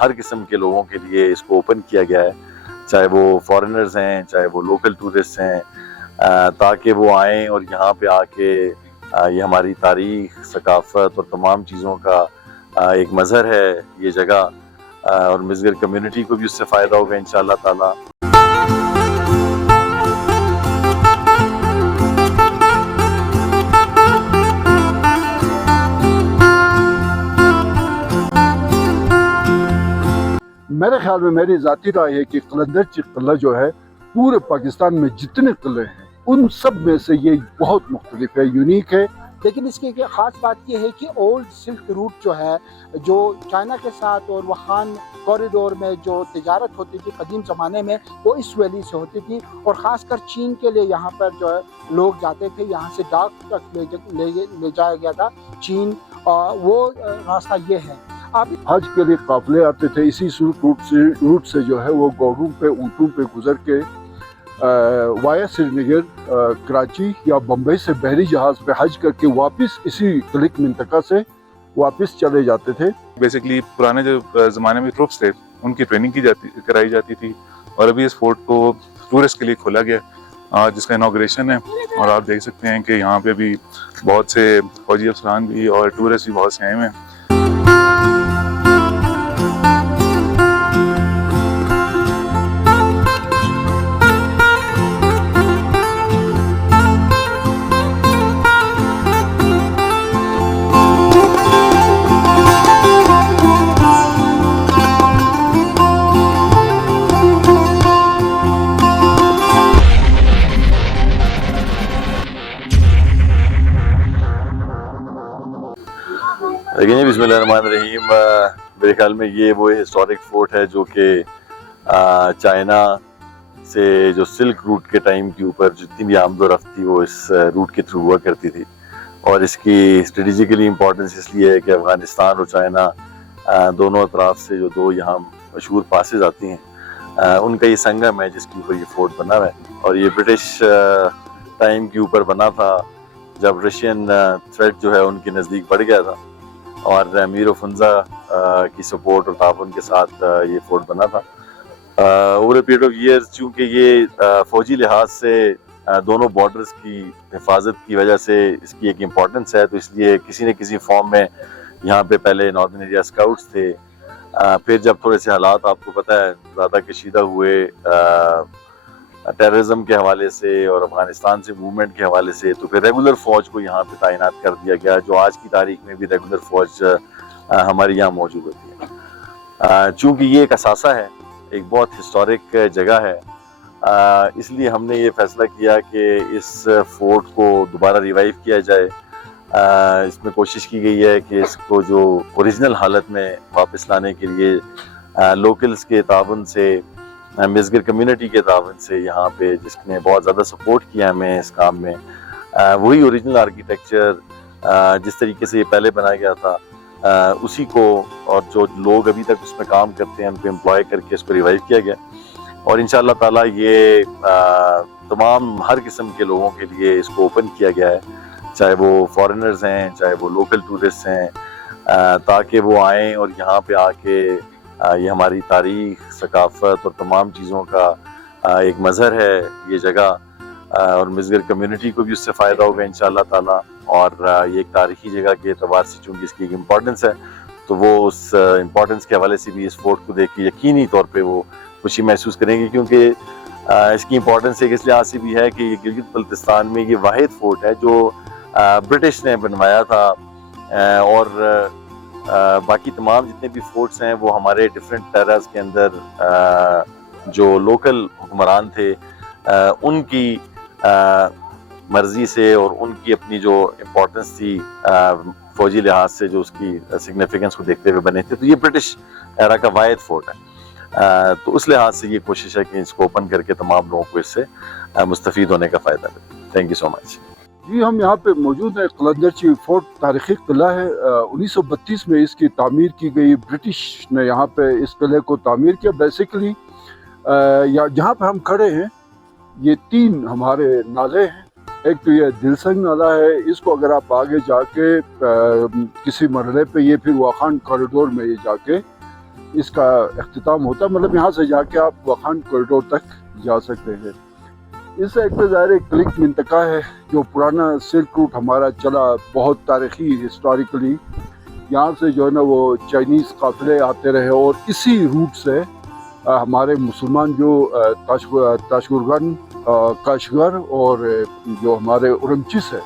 ہر قسم کے لوگوں کے لیے اس کو اوپن کیا گیا ہے، چاہے وہ فارنرز ہیں چاہے وہ لوکل ٹورسٹ ہیں، تاکہ وہ آئیں اور یہاں پہ آ کے یہ ہماری تاریخ، ثقافت اور تمام چیزوں کا ایک مظہر ہے یہ جگہ، اور مزگر کمیونٹی کو بھی اس سے فائدہ ہوگا انشاءاللہ تعالی۔ میرے خیال میں میری ذاتی رائے ہے کہ قلندر کی قلعہ جو ہے پورے پاکستان میں جتنے قلعے ہیں ان سب میں سے یہ بہت مختلف ہے، یونیک ہے۔ لیکن اس کی ایک خاص بات یہ ہے کہ اولڈ سلک روٹ جو ہے، جو چائنا کے ساتھ اور وہان کوریڈور میں جو تجارت ہوتی تھی قدیم زمانے میں، وہ اس ویلی سے ہوتی تھی، اور خاص کر چین کے لیے یہاں پر جو ہے لوگ جاتے تھے، یہاں سے ڈاک تک لے جایا گیا تھا چین، وہ راستہ یہ ہے۔ حج کے لیے قافلے آتے تھے اسی سلک روٹ سے جو ہے، وہ گھوڑوں پہ اونٹوں پہ گزر کے وایا سری نگر کراچی یا بمبئی سے بحری جہاز پہ حج کر کے واپس اسی کلک منطقہ سے واپس چلے جاتے تھے۔ بیسیکلی پرانے جو زمانے میں ٹروپس تھے ان کی ٹریننگ کرائی جاتی تھی، اور ابھی اس فورٹ کو ٹورسٹ کے لیے کھولا گیا آج جس کا انوگریشن ہے، اور آپ دیکھ سکتے ہیں کہ یہاں پہ بھی بہت سے فوجی افسران بھی اور ٹورسٹ بھی بہت سے آئے ہوئے ہیں۔ لیکن بسم اللہ الرحمن الرحیم، میرے خیال میں یہ وہ ہسٹورک فورٹ ہے جو کہ چائنا سے جو سلک روٹ کے ٹائم کے اوپر جتنی بھی آمد و رفت تھی وہ اس روٹ کے تھرو ہوا کرتی تھی، اور اس کی اسٹریٹجیکلی امپورٹنس اس لیے ہے کہ افغانستان اور چائنا دونوں اطراف سے جو دو یہاں مشہور پاسز آتی ہیں ان کا یہ سنگم ہے جس کے اوپر یہ فورٹ بنا ہوا ہے، اور یہ برٹش ٹائم کے اوپر بنا تھا جب رشین تھریٹ جو ہے ان کے نزدیک بڑھ گیا تھا، اور امیر و فنزا کی سپورٹ اور تعاون کے ساتھ یہ فورٹ بنا تھا۔ Over a period of years چونکہ یہ فوجی لحاظ سے دونوں بارڈرز کی حفاظت کی وجہ سے اس کی ایک امپورٹنس ہے، تو اس لیے کسی نہ کسی فارم میں یہاں پہ پہلے ناردرن ایریا اسکاؤٹس تھے، پھر جب تھوڑے سے حالات آپ کو پتہ ہے زیادہ کشیدہ ہوئے ٹیررزم کے حوالے سے اور افغانستان سے موومنٹ کے حوالے سے، تو پھر ریگولر فوج کو یہاں پہ تعینات کر دیا گیا، جو آج کی تاریخ میں بھی ریگولر فوج ہمارے یہاں موجود ہوتی ہے۔ چونکہ یہ ایک اثاثہ ہے، ایک بہت ہسٹورک جگہ ہے، اس لیے ہم نے یہ فیصلہ کیا کہ اس فورٹ کو دوبارہ ریوائیو کیا جائے۔ اس میں کوشش کی گئی ہے کہ اس کو جو اوریجنل حالت میں واپس لانے کے لیے لوکلز کے تعاون سے، مزگر کمیونٹی کے تعاون سے، یہاں پہ جس نے بہت زیادہ سپورٹ کیا ہمیں اس کام میں، وہی اوریجنل آرکیٹیکچر جس طریقے سے یہ پہلے بنایا گیا تھا اسی کو، اور جو لوگ ابھی تک اس میں کام کرتے ہیں ان کو امپلوائے کر کے اس کو ریوائیو کیا گیا، اور انشاءاللہ تعالی یہ تمام ہر قسم کے لوگوں کے لیے اس کو اوپن کیا گیا ہے، چاہے وہ فارنرز ہیں چاہے وہ لوکل ٹورسٹ ہیں، تاکہ وہ آئیں اور یہاں پہ آ کے یہ ہماری تاریخ، ثقافت اور تمام چیزوں کا ایک مظہر ہے یہ جگہ، اور مزگر کمیونٹی کو بھی اس سے فائدہ ہوگا انشاءاللہ تعالی، اور یہ ایک تاریخی جگہ کے اعتبار سے چونکہ اس کی ایک امپورٹنس ہے، تو وہ اس امپورٹنس کے حوالے سے بھی اس فورٹ کو دیکھ کے یقینی طور پہ وہ خوشی محسوس کریں گے، کیونکہ اس کی امپورٹنس ایک اس لحاظ سے بھی ہے کہ یہ گلگت بلتستان میں یہ واحد فورٹ ہے جو برٹش نے بنوایا تھا، اور باقی تمام جتنے بھی فورٹس ہیں وہ ہمارے ڈیفرنٹ ایراز کے اندر جو لوکل حکمران تھے ان کی مرضی سے اور ان کی اپنی جو امپورٹنس تھی فوجی لحاظ سے، جو اس کی سگنیفیکنس کو دیکھتے ہوئے بنے تھے، تو یہ برٹش ایرا کا واحد فورٹ ہے، تو اس لحاظ سے یہ کوشش ہے کہ اس کو اوپن کر کے تمام لوگوں کو اس سے مستفید ہونے کا فائدہ ملے۔ تھینک یو سو مچ۔ جی ہم یہاں پہ موجود ہیں، قلندر چی فورٹ تاریخی قلعہ ہے، 1932 میں اس کی تعمیر کی گئی، برٹش نے یہاں پہ اس قلعے کو تعمیر کیا۔ بیسیکلی جہاں پہ ہم کھڑے ہیں یہ تین ہمارے نالے ہیں، ایک تو یہ دلسنگ نالہ ہے، اس کو اگر آپ آگے جا کے کسی مرحلے پہ یہ پھر واخان کوریڈور میں یہ جا کے اس کا اख्तिताम होता है, मतलब यहाँ से जाके आप वाखान कॉरिडोर तक जा सकते हैं. इस साइड पे ज़ाहिर क्लिक मिंतका है जो पुराना सिल्क रूट हमारा चला, बहुत तारीखी हिस्टोरिकली. यहाँ से जो है ना वो चाइनीज़ काफ़िले आते रहे और इसी रूट से हमारे मुसलमान जो ताशकुरगन, काशगर और जो हमारे उरमची से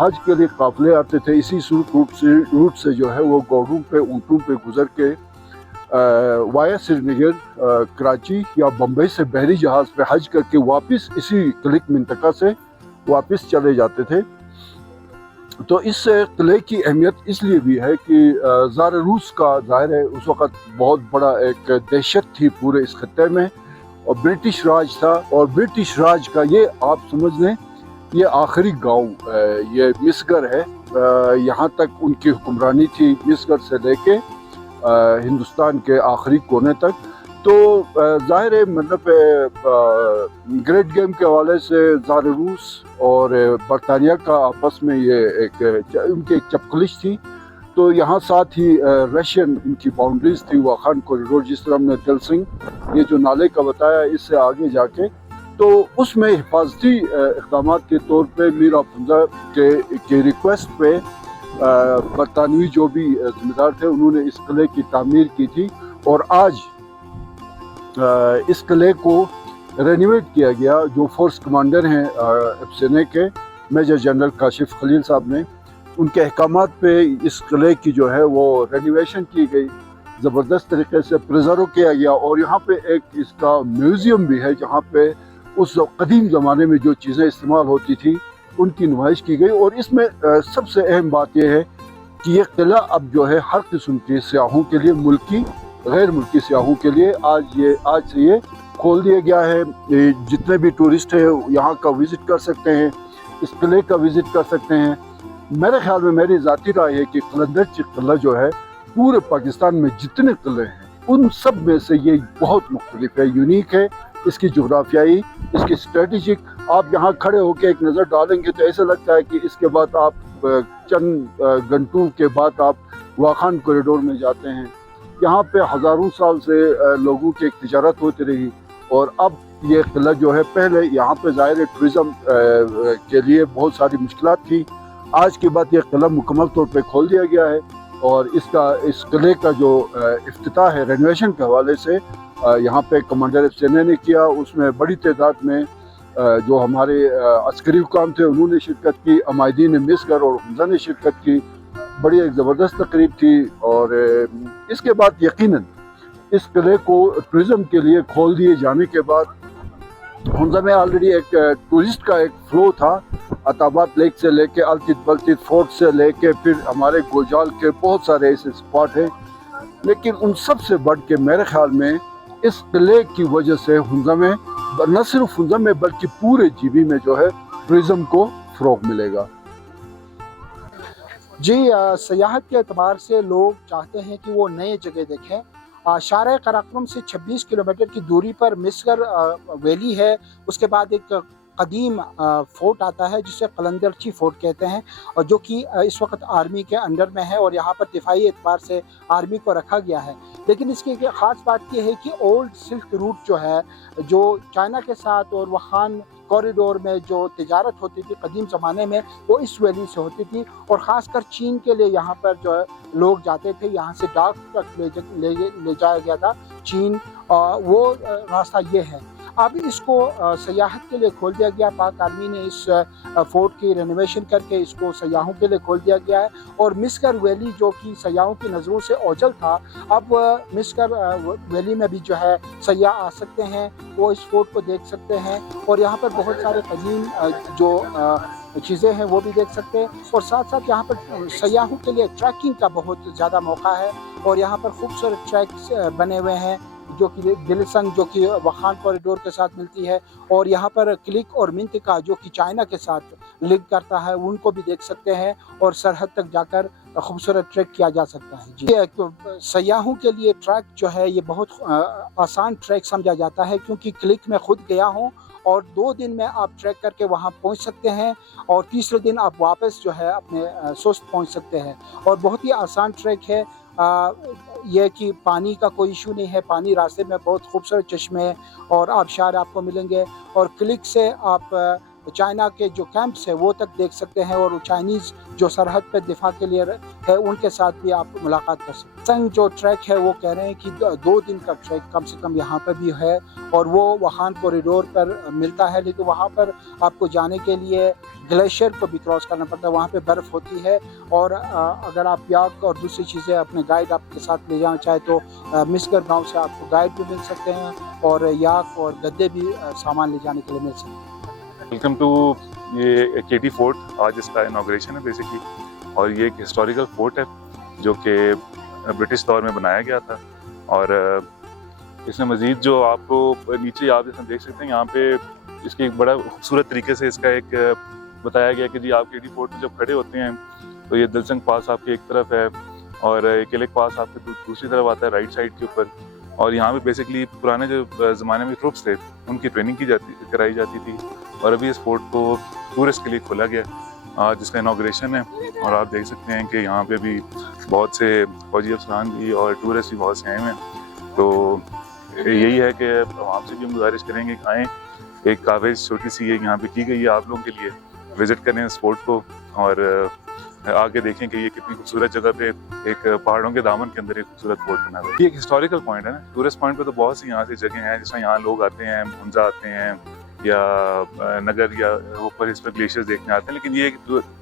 हज के लिए काफ़िले आते थे. इसी रूट से जो है वो गौरों पे, ऊँटों पे गुज़र के वाया श्रीनगर, कराची या बम्बई से बहरी जहाज़ पे हज करके वापस इसी क्लिक मिंतका से वापस चले जाते थे. तो इस किले की अहमियत इसलिए भी है कि ज़ार रूस का ज़ाहिर है उस वक़्त बहुत बड़ा एक दहशत थी पूरे इस खत्ते में, और ब्रिटिश राज था. और ब्रिटिश राज का ये आप समझ लें ये आखिरी गांव ये मिसगर है. यहाँ तक उनकी हुक्मरानी थी, मिसगर से लेके हिंदुस्तान के आखिरी कोने तक. तो ज़ाहिर है मतलब ग्रेट गेम के हवाले से ज़ार रूस और बरतानिया का आपस में ये उनकी एक चपकलिश थी. तो यहाँ साथ ही रशियन इनकी बाउंड्रीज थी, वाखान कॉरिडोर जिस तरह हमने दिल सिंह ये जो नाले का बताया, इससे आगे जाके तो उसमें हिफाजती इक़दाम के तौर पे मीर अफजल के रिक्वेस्ट पे बरतानवी जो भी ज़िम्मेदार थे उन्होंने इस किले की तामीर की थी. और आज इस किले को रेनोवेट किया गया. जो फोर्स कमांडर हैं एफसेने के मेजर जनरल काशिफ खलील साहब ने, उनके अहकामात पे इस किले की जो है वो रेनोवेशन की गई, ज़बरदस्त तरीके से प्रिजर्व किया गया. और यहाँ पे एक इसका म्यूज़ियम भी है जहाँ पे उस कदीम ज़माने में जो चीज़ें इस्तेमाल होती थी उनकी नुमाइश की गई. और इसमें सबसे अहम बात यह है कि ये किला अब जो है हर किस्म के सियाहों के लिए, मुल्की गैर मुल्की सियाहों के लिए आज से ये खोल दिया गया है. जितने भी टूरिस्ट हैं यहाँ का विज़िट कर सकते हैं, इस किले का विज़िट कर सकते हैं. मेरे ख्याल में, मेरी ज़ाती राय है कि कलंदर किला जो है पूरे पाकिस्तान में जितने किले हैं उन सब में से ये बहुत मुख्तलिफ है, यूनिक है. इसकी जोग्राफियाई, इसकी स्ट्रेटजिक, आप यहाँ खड़े होकर एक नज़र डालेंगे तो ऐसा लगता है कि इसके बाद आप चंद घंटों के बाद आप वाखान कॉरिडोर में जाते हैं. यहाँ पे हज़ारों साल से लोगों की एक तिजारत होती रही. और अब ये किला जो है, पहले यहाँ पे ज़ाहिर टूरिज़म के लिए बहुत सारी मुश्किलात थी. आज के बाद ये किला मुकम्मल तौर पे खोल दिया गया है. और इस किले का जो इफ्तिताह है रेनोवेशन के हवाले से यहाँ पे कमांडर एफसेने ने किया. उसमें बड़ी तादाद में जो हमारे अस्करी हुकाम थे उन्होंने शिरकत की, अमायदीन मिसगर और हमजा ने शिरकत की. बड़ी एक ज़बरदस्त तकरीब थी. और इसके बाद यकीनन इस किले को टूरिज़म के लिए खोल दिए जाने के बाद हमजा में ऑलरेडी एक टूरिस्ट का एक फ्लो था. अताबाद लेक से लेके अलतित बल्तित फोर्ट से लेके फिर हमारे गोजाल के बहुत सारे ऐसे स्पॉट हैं. लेकिन उन सब से बढ़ के मेरे ख्याल में इस किले की वजह से हुंजा में, न सिर्फ हुंजा में बल्कि पूरे जीबी में जो है टूरिज़म को फ़रोग़ मिलेगा. जी, सयाहत के अतबार से लोग चाहते हैं कि वो नए जगह देखें. शारा कराक्रम से 26 किलोमीटर की दूरी पर मिसगर वैली है. उसके बाद एक कदीम फोर्ट आता है जिसे कलंदरची फोर्ट कहते हैं, और जो कि इस वक्त आर्मी के अंडर में है और यहाँ पर दिफाई एतबार से आर्मी को रखा गया है. लेकिन इसकी एक ख़ास बात यह है कि ओल्ड सिल्क रूट जो है, जो चाइना के साथ और वहान कॉरिडोर में जो तिजारत होती थी कदीम ज़माने में, वो इस वैली से होती थी. और ख़ासकर चीन के लिए यहाँ पर जो है लोग जाते थे. यहाँ से डाक तक ले जाया गया था चीन. वो रास्ता ये है. अब इसको सयाहत के लिए खोल दिया गया. पाक आर्मी ने इस फोर्ट की रेनोवेशन करके इसको सयाहों के लिए खोल दिया गया है. और मिसगर वैली जो कि सयाहों की नज़रों से ओझल था, अब मिसगर वैली में भी जो है सयाह आ सकते हैं, वो इस फोर्ट को देख सकते हैं. और यहाँ पर बहुत सारे कदीम जो चीज़ें हैं वो भी देख सकते हैं. और साथ साथ यहाँ पर सयाहों के लिए ट्रैकिंग का बहुत ज़्यादा मौका है. और यहाँ पर खूबसूरत ट्रैक्स बने हुए हैं जो कि दिलसंग जो कि वखान कॉरिडोर के साथ मिलती है. और यहाँ पर क्लिक और मिंतका जो कि चाइना के साथ लिंक करता है, उनको भी देख सकते हैं. और सरहद तक जाकर खूबसूरत ट्रैक किया जा सकता है. जी, सयाहों के लिए ट्रैक जो है ये बहुत आसान ट्रैक समझा जाता है, क्योंकि क्लिक में खुद गया हूँ और 2 दिन में आप ट्रैक करके वहाँ पहुँच सकते हैं. और तीसरे दिन आप वापस जो है अपने सुस्त पहुँच सकते हैं. और बहुत ही आसान ट्रैक है. ये कि पानी का कोई इशू नहीं है, पानी रास्ते में बहुत खूबसूरत चश्मे और आबशार आपको मिलेंगे और क्लिक से आप चाइना के जो कैंप्स है वो तक देख सकते हैं और चाइनीज़ जो सरहद पे दिफा के लिए है उनके साथ भी आप मुलाकात कर सकते हैं। संग जो ट्रैक है वो कह रहे हैं कि 2 दिन का ट्रैक कम से कम यहाँ पर भी है और वो वुहान कॉरिडोर पर मिलता है, लेकिन वहाँ पर आपको जाने के लिए ग्लेशियर को भी क्रॉस करना पड़ता है, वहाँ पे बर्फ़ होती है और अगर आप याक और दूसरी चीज़ें अपने गाइड आपके साथ ले जाना चाहे तो मिसगर गांव से आपको गाइड भी मिल सकते हैं और याक और गद्दे भी सामान ले जाने के लिए मिल सकते हैं। वेलकम टू ये केटी फोर्ट, आज इसका इनॉग्रेशन है बेसिकली, और ये एक हिस्टोरिकल फोर्ट है जो कि ब्रिटिश दौर में बनाया गया था। और इसमें मज़ीद जो आपको नीचे आप जैसे देख सकते हैं यहाँ पे इसके एक बड़ा खूबसूरत तरीके से इसका एक बताया गया कि जी आप केटी फोर्ट में जब खड़े होते हैं तो ये दिलसंग पास आपकी एक तरफ है और किलेक पास आपके दूसरी तरफ आता है राइट साइड के ऊपर। और यहाँ पे बेसिकली पुराने जो ज़माने में ट्रूप्स थे उनकी ट्रेनिंग कराई जाती थी और अभी इस फोर्ट को टूरिस्ट के लिए खोला गया आज जिसका इनॉग्रेशन है। और आप देख सकते हैं कि यहाँ पे भी बहुत से फौजी अफसरान भी और टूरिस्ट भी बहुत से आए हैं। तो यही है कि आवाम से भी हम गुजारिश करेंगे कि आएँ, एक कावेज छोटी सी यहाँ पे की गई है आप लोगों के लिए, विज़िट करें इस फोर्ट को और आगे देखें कि ये कितनी खूबसूरत जगह पे एक पहाड़ों के दामन के अंदर एक खूबसूरत फोर्ट बना हुआ है। ये एक हिस्टोरिकल पॉइंट है ना, टूरिस्ट पॉइंट पे तो बहुत सी यहाँ से जगह हैं जिसमें यहाँ लोग आते हैं, भुंजा आते हैं या नगर या ऊपर इस पर ग्लेशियर्स देखने आते हैं, लेकिन ये एक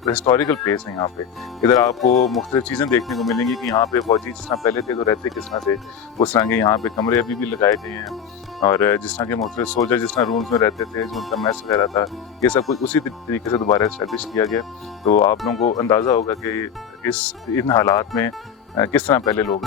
हिस्टोरिकल प्लेस है। यहाँ पे इधर आपको मुख्तलिफ चीज़ें देखने को मिलेंगी कि यहाँ पे फौजी जिस तरह पहले थे तो रहते किस तरह थे, उस तरह के यहाँ पे कमरे अभी भी लगाए गए हैं और जिस तरह के मुख्तलिफ सोल्जर जिस तरह रूम्स में रहते थे, जो उनका मैस वगैरह था, ये सब कुछ उसी तरीके से दोबारा इस्टेब्लिश किया गया। तो आप लोगों को अंदाज़ा होगा कि इन हालात में किस तरह पहले लोग